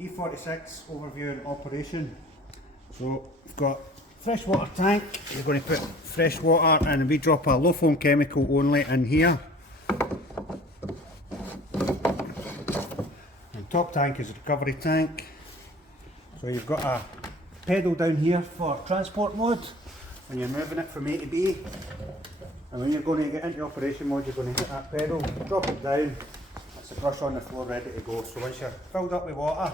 E46 overview and operation. So we've got fresh water tank. You're going to put fresh water and we drop a low foam chemical only in here. And top tank is a recovery tank. So you've got a pedal down here for transport mode when you're moving it from A to B. And when you're going to get into operation mode, you're going to hit that pedal, drop it down. That's the brush on the floor ready to go. So once you're filled up with water,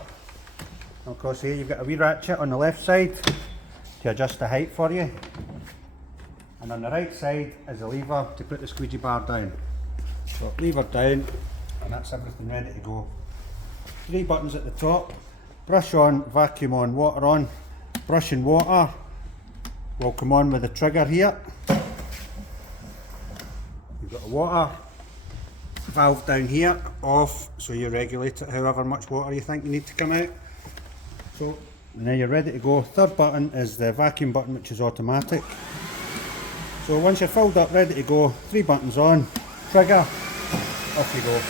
of course here you've got a wee ratchet on the left side to adjust the height for you. And on the right side is a lever to put the squeegee bar down. So lever down and that's everything ready to go. 3 buttons at the top, brush on, vacuum on, water on. Brush and water will come on with the trigger here. You've got a water valve down here off, so you regulate it however much water you think you need to come out. So now you're ready to go. Third button is the vacuum button, which is automatic. So once you're filled up, ready to go, 3 buttons on, trigger, off you go.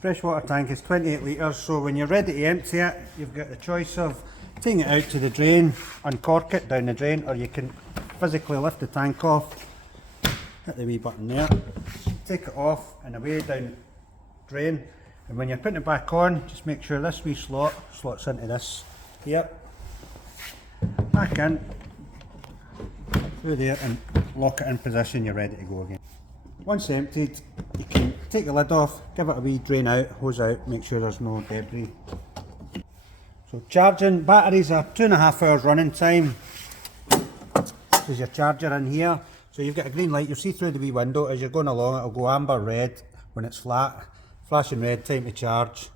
Freshwater tank is 28 litres, so when you're ready to empty it, you've got the choice of taking it out to the drain, uncork it down the drain, or you can physically lift the tank off, hit the wee button there, take it off and away down the drain. And when you're putting it back on, just make sure this wee slot slots into this here, back in, through there and lock it in position, you're ready to go again. Once emptied, you can take the lid off, give it a wee drain out, hose out, make sure there's no debris. So charging, batteries are 2.5 hours running time. This is your charger in here. So you've got a green light, you'll see through the wee window as you're going along, it'll go amber red when it's flat, flashing red, time to charge.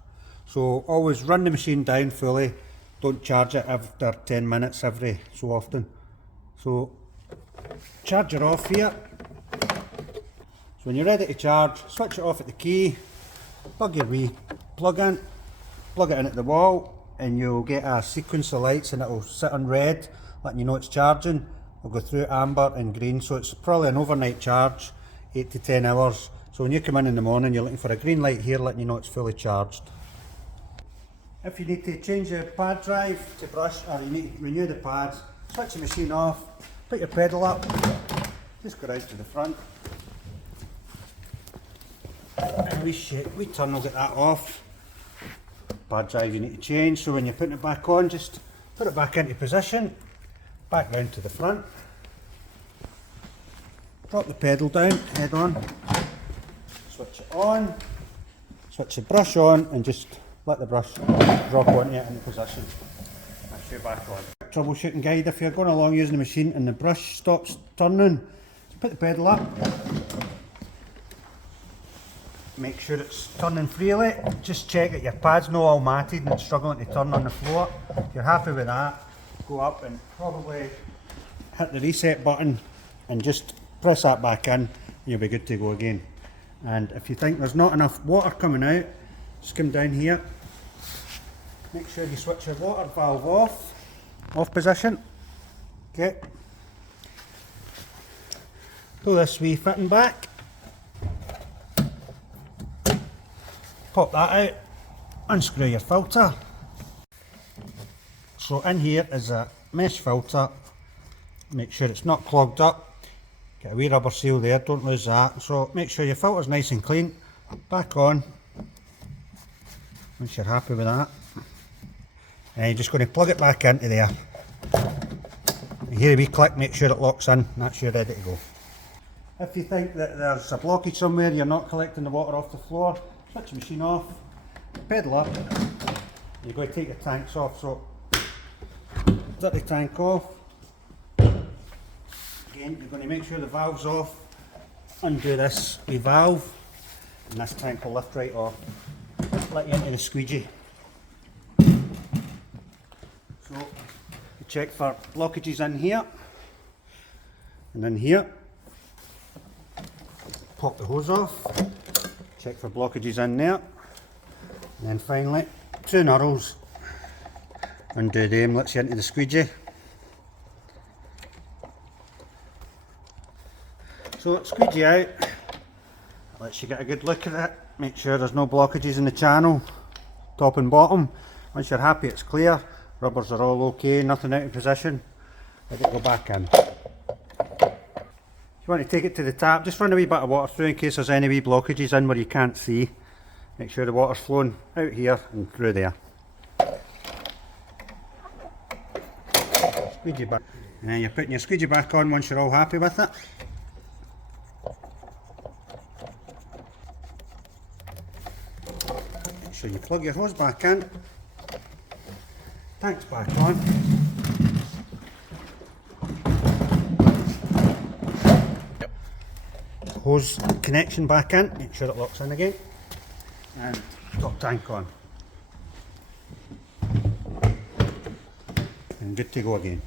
So always run the machine down fully, don't charge it after 10 minutes every so often. So charger off here. So when you're ready to charge, switch it off at the key, plug your wee plug in, plug it in at the wall, and you'll get a sequence of lights and it'll sit on red, letting you know it's charging. It'll go through amber and green, so it's probably an overnight charge, 8 to 10 hours. So when you come in the morning, you're looking for a green light here, letting you know it's fully charged. If you need to change the pad drive to brush, or you need to renew the pads, switch the machine off, put your pedal up, just go out to the front. And we turn will get that off. Pad drive you need to change, so when you're putting it back on, just put it back into position, back round to the front, drop the pedal down, head on, switch it on, switch the brush on and just let the brush drop onto it into position. That's you back on. Troubleshooting guide: if you're going along using the machine and the brush stops turning, just put the pedal up. Make sure it's turning freely. Just check that your pad's not all matted and it's struggling to turn on the floor. If you're happy with that, go up and probably hit the reset button and just press that back in and you'll be good to go again. And if you think there's not enough water coming out, just come down here. Make sure you switch your water valve off position. Okay. Pull this wee fitting back. Pop that out, unscrew your filter. So in here is a mesh filter, make sure it's not clogged up, get a wee rubber seal there, don't lose that. So make sure your filter's nice and clean, back on, once you're happy with that. And you're just going to plug it back into there. You hear a wee click, make sure it locks in, and that's you ready to go. If you think that there's a blockage somewhere, you're not collecting the water off the floor, switch the machine off, pedal up, you're going to take the tanks off. So let the tank off, again you're going to make sure the valve's off, undo this wee valve and this tank will lift right off, let you into the squeegee. So you check for blockages in here and in here, pop the hose off, check for blockages in there. And then finally, 2 knurls, undo them, lets you into the squeegee. So squeegee out, lets you get a good look at it, make sure there's no blockages in the channel, top and bottom. Once you're happy it's clear, rubbers are all okay, nothing out of position, let it go back in. If you want to take it to the tap, just run a wee bit of water through in case there's any wee blockages in where you can't see. Make sure the water's flowing out here and through there. Squeegee back. And then you're putting your squeegee back on once you're all happy with it. Make sure you plug your hose back in. Tank's back on. Hose connection back in, make sure it locks in again, and top tank on, and good to go again.